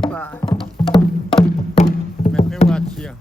Papa. Me watch here.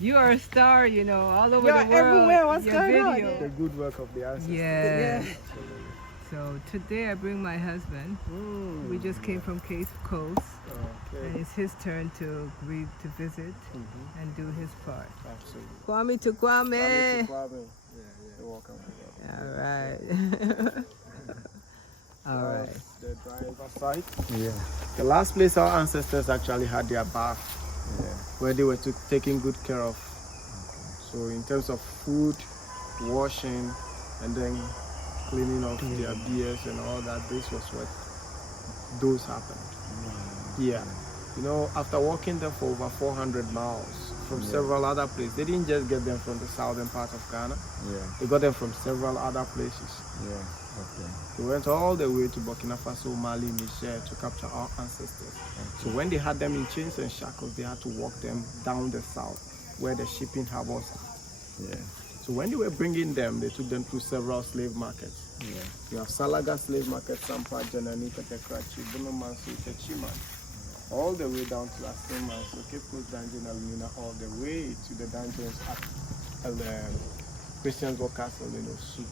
You are a star, you know, all over You're the world. everywhere. What's your going on? video. The good work of the ancestors. Yeah. So today I bring my husband. We just came from Cape Coast. Okay. And it's his turn to visit and do his part. Absolutely. Kwame to Kwame. Kwame. Yeah, you're welcome. All right. All right. The driver side. Yeah. The last place our ancestors actually had their bath, where they were taken good care of. So in terms of food, washing, and then cleaning of their beards and all that, this was what those happened. Yeah. You know, after walking there for over 400 miles from several other places, they didn't just get them from the southern part of Ghana. They got them from several other places. They went all the way to Burkina Faso, Mali, Niger to capture our ancestors. So when they had them in chains and shackles, they had to walk them down the south where the shipping harbors are. So when they were bringing them, they took them through several slave markets. You have Salaga slave market, Sampa, Janani, Katekrachi, Bunomansu, Techiman, all the way down to Asima, so Cape Coast Dungeon, Alumina, all the way to the dungeons at Christian War Castle in Osu.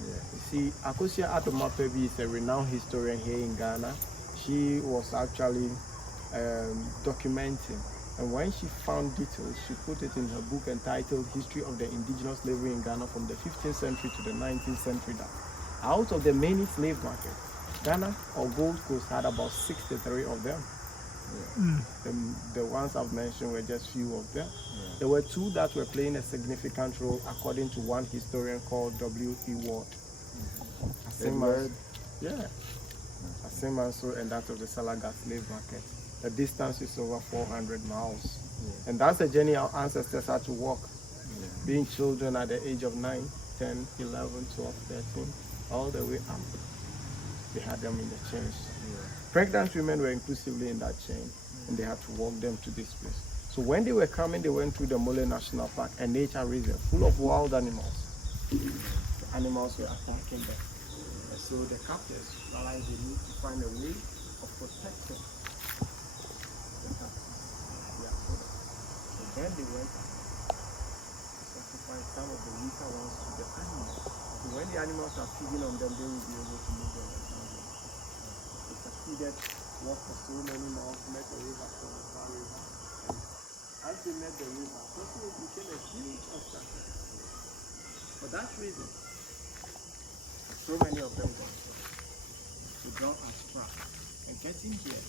You see, Akosia Atomapebi is a renowned historian here in Ghana. She was actually documenting, and when she found details, she put it in her book entitled History of the Indigenous Slavery in Ghana from the 15th century to the 19th century. Out of the many slave markets, Ghana or Gold Coast had about 63 of them. The ones I've mentioned were just few of them. There were two that were playing a significant role according to one historian called W.E. Ward. Asimanso and that of the Salaga slave market. The distance is over 400 miles. And that's the journey our ancestors had to walk. Being children at the age of 9, 10, 11, 12, 13, all the way up. They had them in the chains. Pregnant women were inclusively in that chain, and they had to walk them to this place. So when they were coming, they went through the Mole National Park, a nature reserve full of wild animals. The animals were attacking them. And so the captors realized they need to find a way of protecting the captives. So then they went to sacrifice some of the weaker ones to the animals. So when the animals are feeding on them, they will be able to move them around. They succeeded, walked for so many miles, met the river called the Far River. And as they met the river, crossing it became a huge obstacle. For that reason, so many of them got to drown as far. And getting here,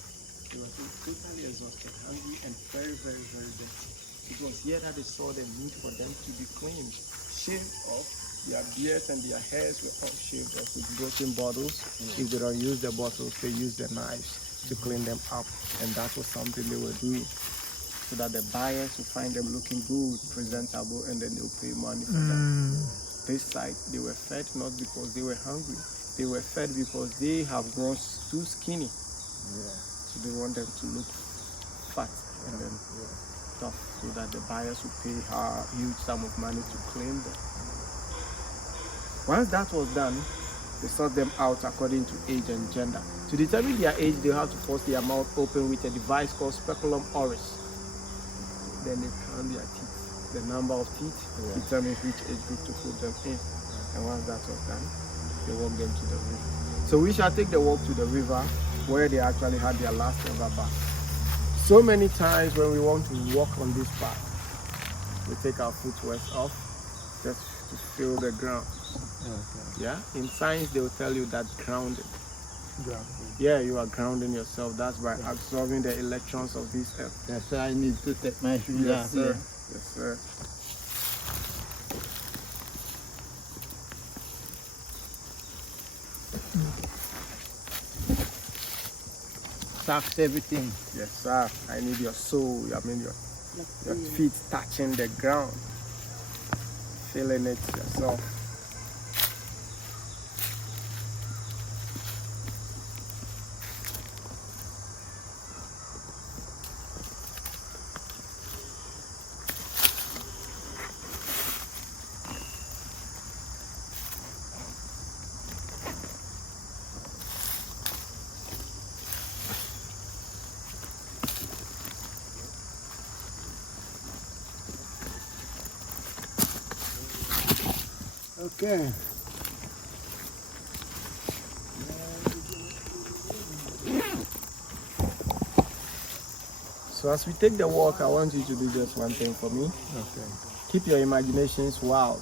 they were so totally exhausted, hungry, and very, very, very dirty. It was here that they saw the need for them to be cleaned, shaved off. Their beards and their hairs were all shaved off with broken bottles. If they don't use the bottles, they use the knives to clean them up. And that was something they were doing, so that the buyers will find them looking good, presentable, and then they'll pay money for them. This side, they were fed not because they were hungry. They were fed because they have grown too skinny. So they want them to look fat and then tough, so that the buyers will pay a huge sum of money to clean them. Once that was done, they sort them out according to age and gender. To determine their age, they have to force their mouth open with a device called speculum oris. Then they count their teeth. The number of teeth determines which age group to put them in. And once that was done, they walk them to the river. So we shall take the walk to the river where they actually had their last ever bath. So many times when we want to walk on this path, we take our footwear off just to feel the ground. Yeah, in science they will tell you that grounding. Yeah, you are grounding yourself. That's by absorbing the electrons of this earth. That's why I need to take my shoes Yes, off. sir. Yes, sir. Socks, everything. Yes, sir. I need your soul. I mean your feet touching the ground, feeling it yourself. Okay. So as we take the walk, I want you to do just one thing for me. Okay. Keep your imaginations wild.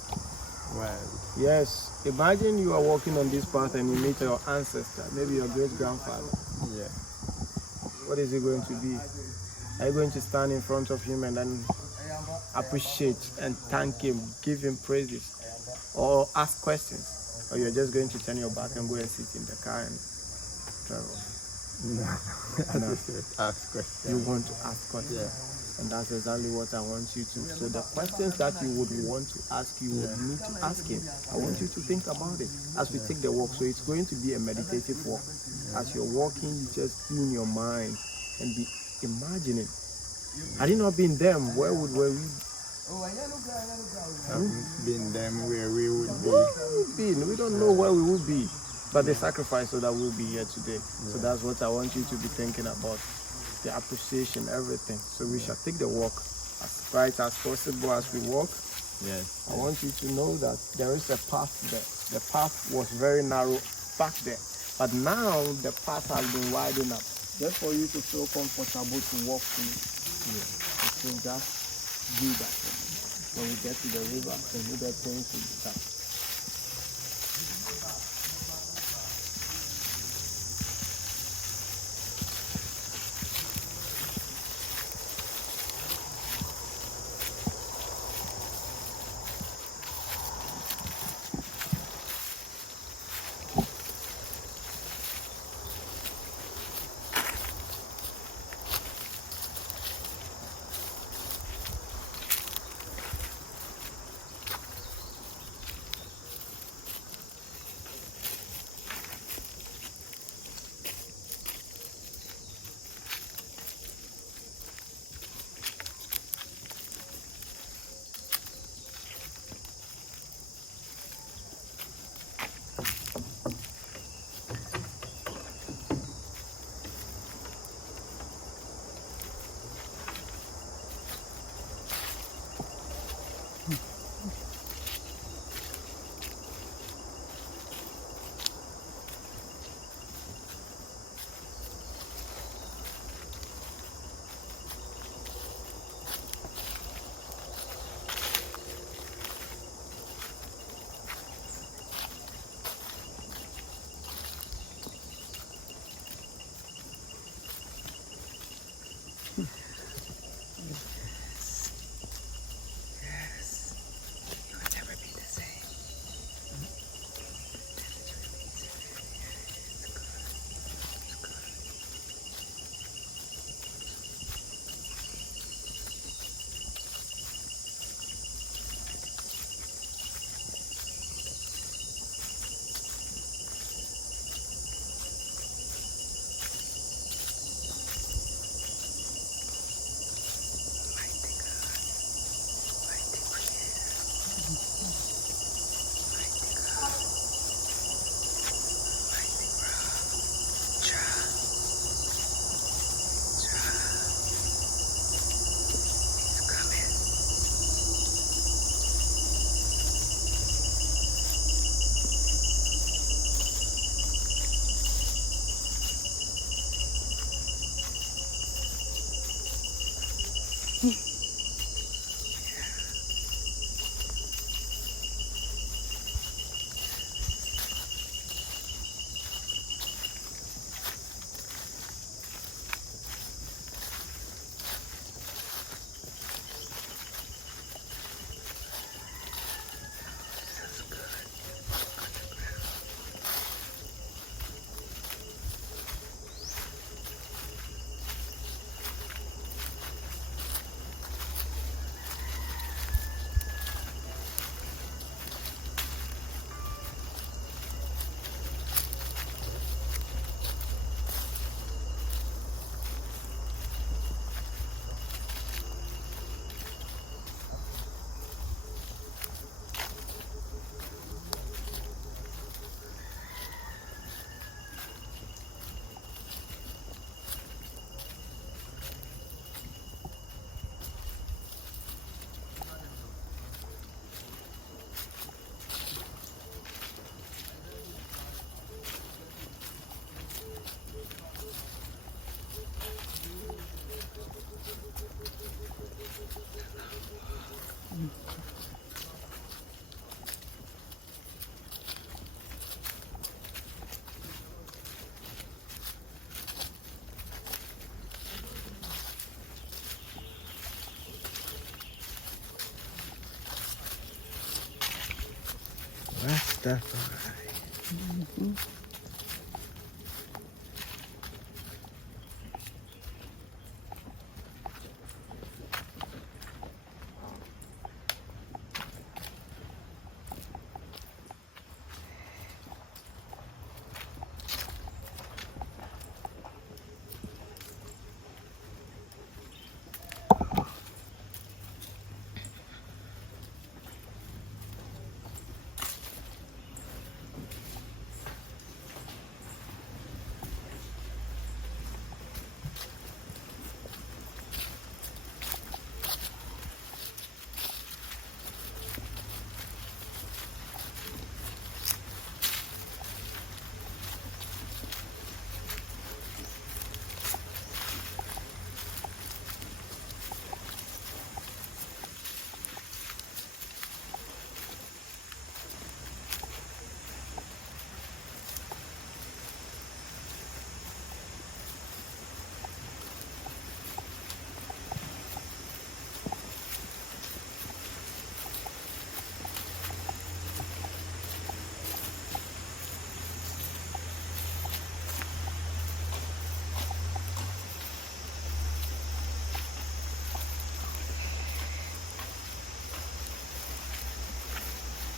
Well, Yes, Imagine you are walking on this path and you meet your ancestor, maybe your great grandfather. Yeah. What is it going to be? Are you going to stand in front of him and then appreciate and thank him, give him praises, or ask questions? Or you're just going to turn your back and go and sit in the car and travel? No. Ask questions. You want to ask questions. Yeah. And that's exactly what I want you to. So the questions that you would want to ask, you would need to ask him. I want you to think about it as we take the walk. So it's going to be a meditative walk. As you're walking, you just be in your mind and be imagining. Had it not been them, where we? Haven't been them where we would be. Where would we be? We don't know where we would be. But they sacrificed so that we'll be here today. So that's what I want you to be thinking about. The appreciation, everything. So we shall take the walk as bright as possible as we walk. Yes. I want you to know that there is a path there. The path was very narrow back there. But now the path has been widened up. Just for you to feel comfortable to walk through. So just do that. When we get to the river, the river things will start. That's all right.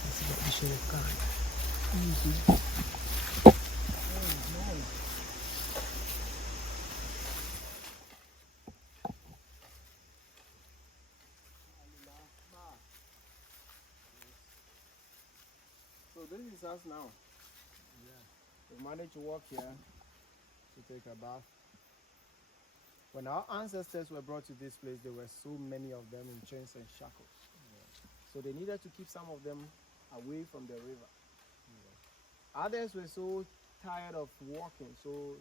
That's what we should have gone. So this is us now. Yeah. We managed to walk here to take a bath. When our ancestors were brought to this place, there were so many of them in chains and shackles. So they needed to keep some of them away from the river. Others were so tired of walking, so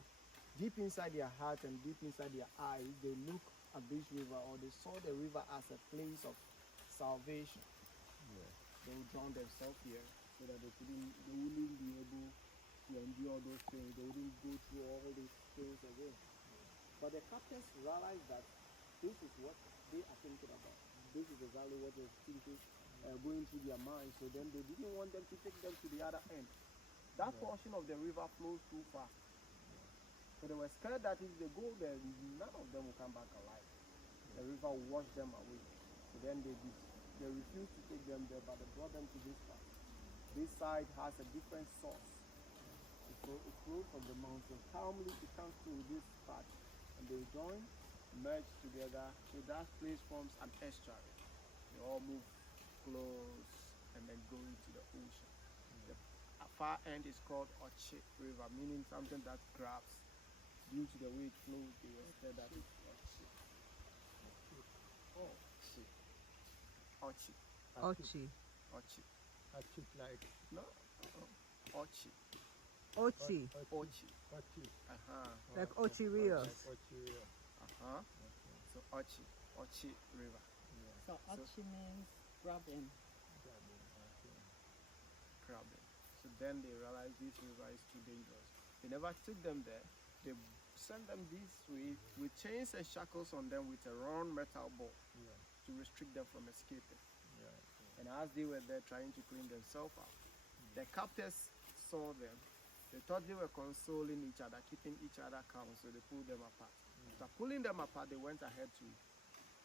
deep inside their heart and deep inside their eyes, they looked at this river, or they saw the river as a place of salvation. They would drown themselves here so that they wouldn't be able to endure those things. They wouldn't go through all these things again. But the captains realized that this is what they are thinking about. This is exactly what they're thinking, going through their minds. So then they didn't want them to take them to the other end. That portion of the river flows too far. So they were scared that if they go there, none of them will come back alive. The river will wash them away. So then they refused to take them there, but they brought them to this side. This side has a different source. It flows from the mountain. Calmly, it comes through this part. And they join, merge together. So that place forms an estuary. They all move close and then go into the ocean. The far end is called Ochi River, meaning something that grabs. Due to the way it flows, they were said that it's Ochi. Ochi. Ochi. Ochi. Ochi. Ochi like. No. Ochi. Ochi. Ochi. Ochi. Like Ochi Rios. Like Ochi Rio. So Ochi. Ochi River. So Ochi means grabbing. Crabbing. So then they realized this river is too dangerous. They never took them there. They sent them this way with chains and shackles on them with a round metal ball to restrict them from escaping. And as they were there trying to clean themselves out, the captors saw them. They thought they were consoling each other, keeping each other calm, so they pulled them apart. After pulling them apart, they went ahead to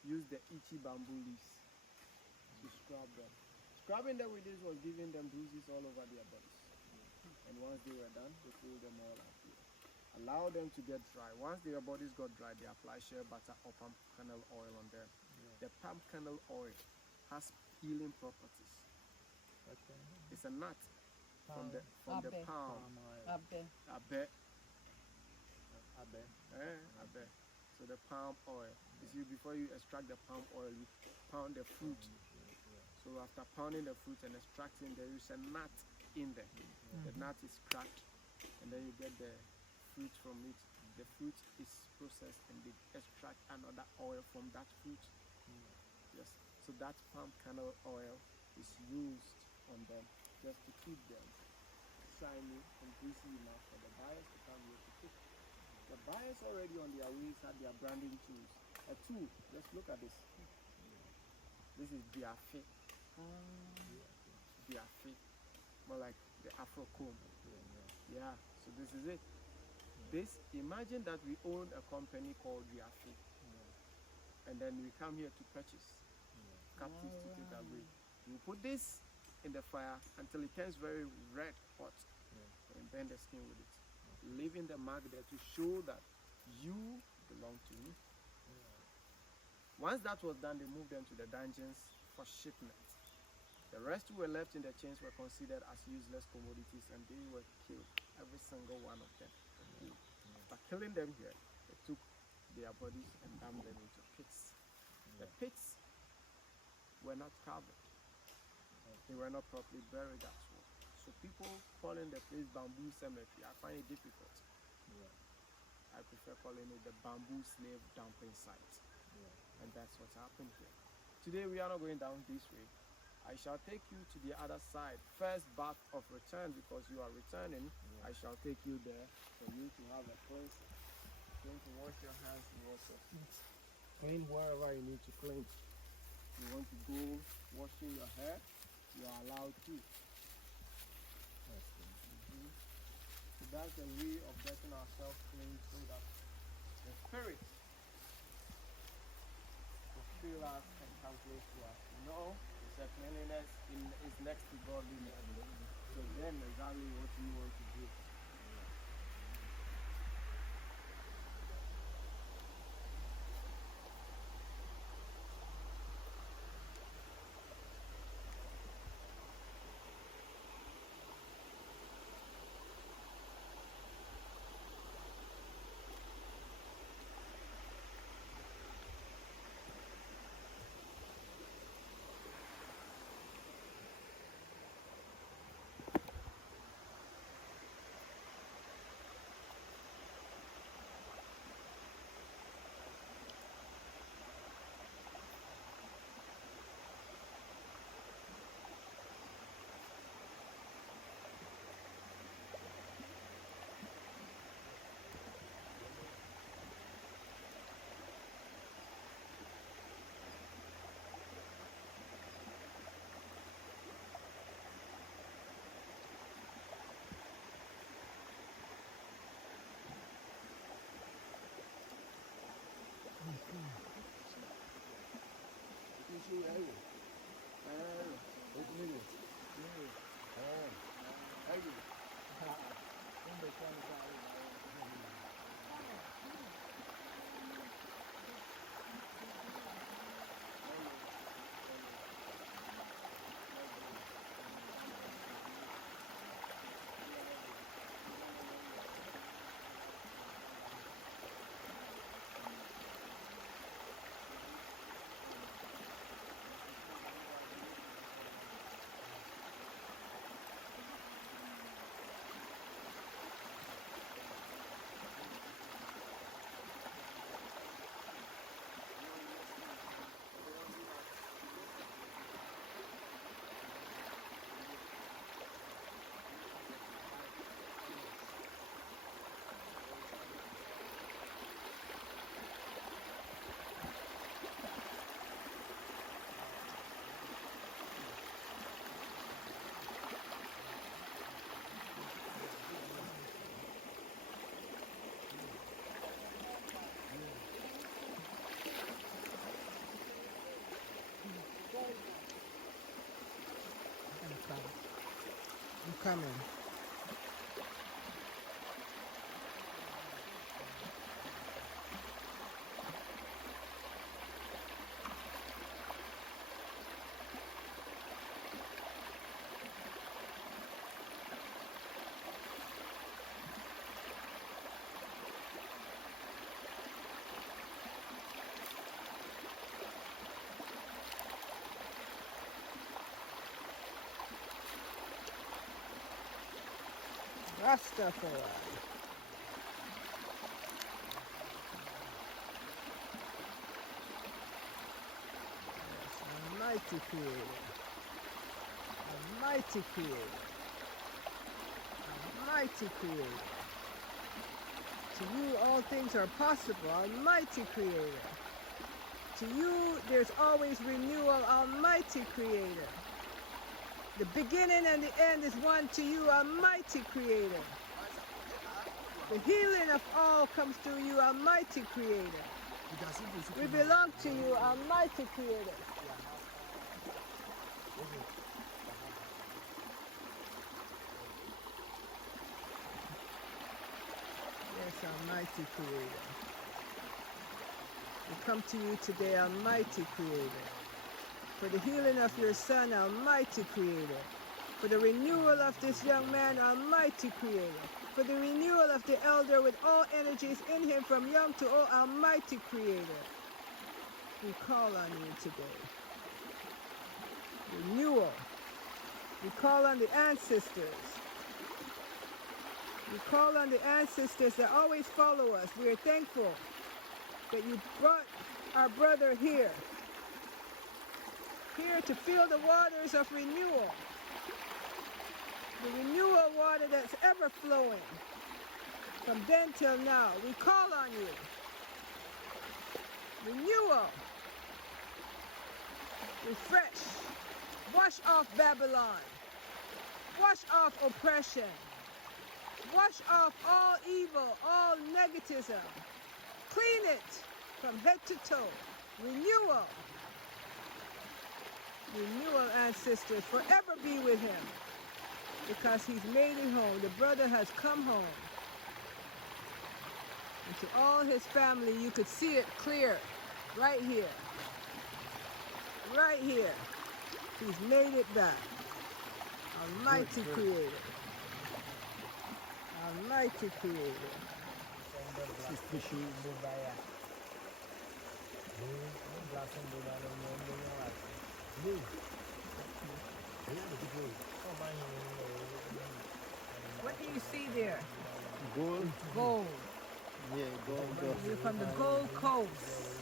use the itchy bamboo leaves to scrub them. Scrubbing them with this was giving them bruises all over their bodies. And once they were done, they pulled them all up here. Allow them to get dry. Once their bodies got dry, they apply shea butter or palm kernel oil on them. The palm kernel oil has healing properties. It's a nut from the palm. Abe. So the palm oil. You see, before you extract the palm oil, you pound the fruit. So after pounding the fruit and extracting, there is a nut in there. The nut is cracked, and then you get the fruit from it. The fruit is processed, and they extract another oil from that fruit. Yes. So that palm kernel oil is used on them just to keep them shiny and greasy enough for the buyers to come here to cook. The buyers already on their ways had their branding tools. A tool, just look at this. This is biafe. Biafe. More like the Afro comb. Yeah, so this is it. This, imagine that we own a company called Yafi, and then we come here to purchase captives to take away. We put this in the fire until it turns very red hot, and burn the skin with it, leaving the mark there to show that you belong to me. Once that was done, they moved them to the dungeons for shipment. The rest who were left in the chains were considered as useless commodities, and they were killed, every single one of them. After killing them here, they took their bodies and dumped them into pits. The pits were not covered. They were not properly buried as well. So people calling the place bamboo cemetery, I find it difficult. I prefer calling it the bamboo slave dumping site. And that's what's happened here. Today we are not going down this way. I shall take you to the other side. First bath of return, because you are returning. I shall take you there for you to have a place. Going to wash your hands in water. Clean wherever you need to clean. You want to go washing your hair, you are allowed to. So that's the way of getting ourselves clean, so that the spirit will feel us and come close to us. You know, it's a cleanliness is next to godliness. So then exactly what you want to do. I'm coming. Rastafari. Yes, Almighty Creator. Almighty Creator. Almighty Creator. To you all things are possible, Almighty Creator. To you there's always renewal, Almighty Creator. The beginning and the end is one to you, Almighty Creator. The healing of all comes through you, Almighty Creator. We belong to you, Almighty Creator. Yes, Almighty Creator. We come to you today, Almighty Creator, for the healing of your son, Almighty Creator, for the renewal of this young man, Almighty Creator, for the renewal of the elder with all energies in him from young to old, Almighty Creator. We call on you today. Renewal. We call on the ancestors. We call on the ancestors that always follow us. We are thankful that you brought our brother here to fill the waters of renewal. The renewal water that's ever flowing from then till now. We call on you. Renewal. Refresh. Wash off Babylon. Wash off oppression. Wash off all evil, all negativism. Clean it from head to toe. Renewal. Renewal, ancestors. Forever be with him. Because he's made it home. The brother has come home. And to all his family, you could see it clear. Right here. Right here. He's made it back. Almighty Creator. Almighty Creator. What do you see there? Gold. Gold. Yeah, gold. You're from the Gold Coast.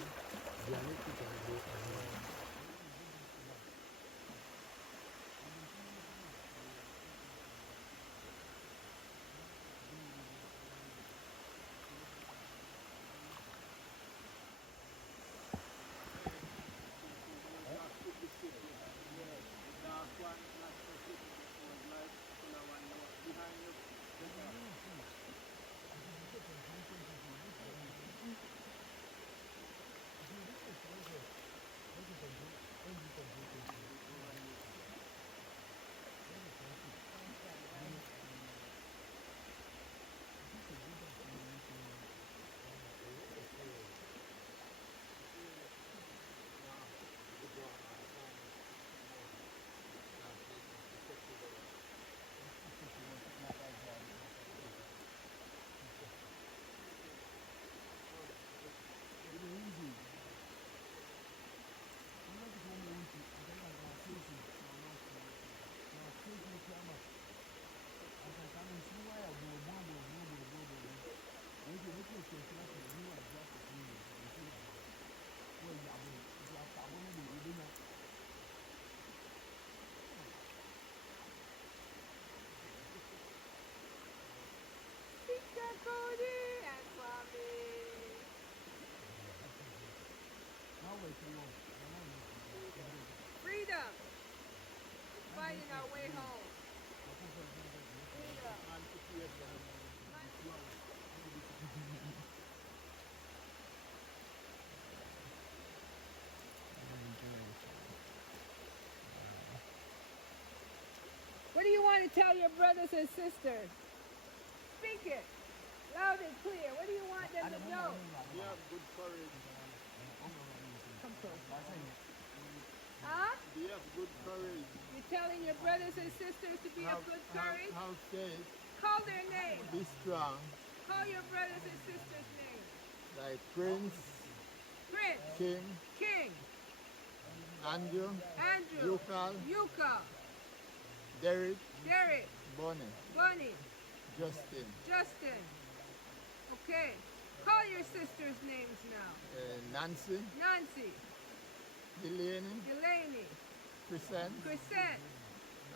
Freedom. Fighting our way home. What do you want to tell your brothers and sisters? Speak it loud and clear. What do you want them to know? We have good courage. Come close. Huh? We have good courage. You're telling your brothers and sisters to be of good courage? Have faith. Call their names. Be strong. Call your brothers and sisters' names. Like Prince, Prince, King, King, Andrew, Andrew, Yukal, Yuka, Derek, Derek, Bonnie, Bunny, Justin, Justin. Okay. Call your sisters' names now. Nancy, Nancy, Delaney, Delaney, Crescent, Crescent,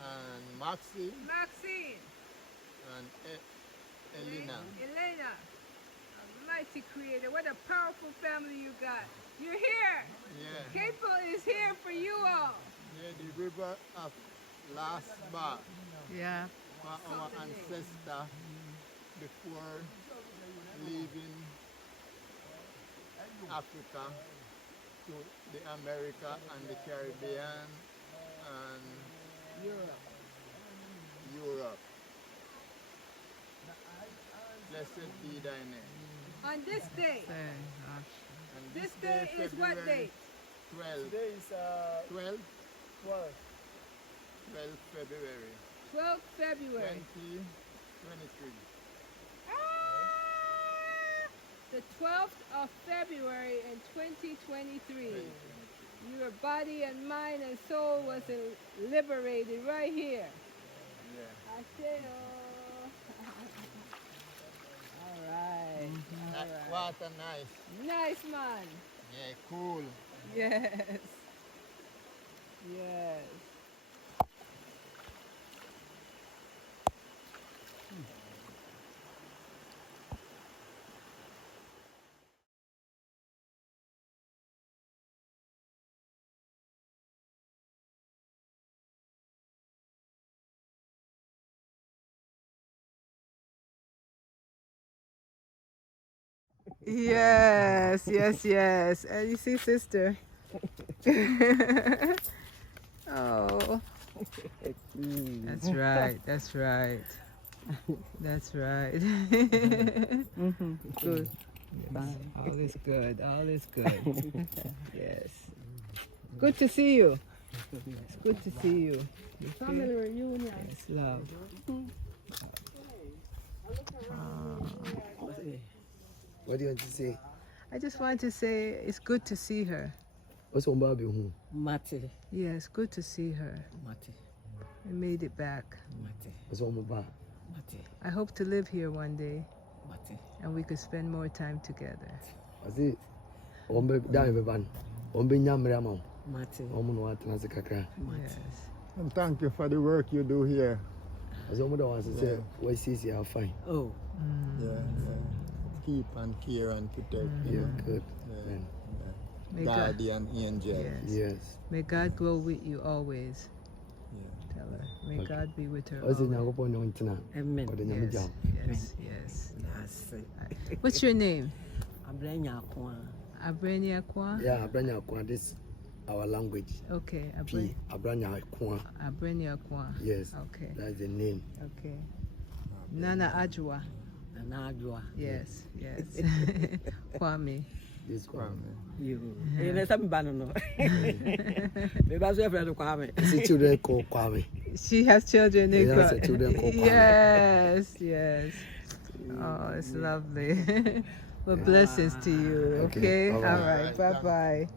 and Maxine, Maxine, and Elena. Elena. Almighty Creator, what a powerful family you got. You're here. Yeah. Capo is here for you all. Yeah, the river of last bath Yeah. for our ancestor before leaving Africa to the America and the Caribbean and Europe. Blessed be thy name. On this day. And This day is what February date? 12. Today is 12? 12. 12 February 12th February. 2023. The 12th of February in 2023. Your body and mind and soul was liberated right here. Yeah. Aseo. All right. All That right. water nice. Nice man. Yeah, cool. Yes. Yes. Yes, yes, yes. And you see, sister. Oh, that's right. That's right. That's right. Good. Yes. All is good. All is good. Yes. Good to see you. It's good to see you. Family reunion. Yes, love. What do you want to say? I just want to say it's good to see her. What's on Barbie home? Mate. Yes, good to see her. Mate. I made it back. Mate. What's on my bar? Mate. I hope to live here one day Mate. and we could spend more time together. I see. Ombe down the van. Ombe nyamre mom. Mate. Omo no atena se kakra. Yes. And thank you for the work you do here. As omo da want to say, we see you fine. Oh. Yeah. Keep and care and protect. Yeah, good. Yeah. Then, May God, Guardian angel. yes. yes. May God go with you always. Yeah. Tell her. May Okay. God be with her What's in always. your phone? Ntena. Amen. Or the nyame Yes, jam. yes, yes. That's it. What's your name? Abranya kwa. Abrenia Kwa? Yeah, Abranya Kwa, this our language. Okay, P. Abranya Kwa. Abrenia Kwa. Yes. Okay, That's the name. okay. Nana Ajwa. Anagwa. Yes, yes. Kwame. This one. You. Eh, let's have a no. Maybe I was friend Kwame. See children call Kwame. She has children. She they has call- a children called Kwame. Yes, yes. Oh, it's lovely. Well, blessings to you. Okay, Okay. All bye-bye. right. Bye bye.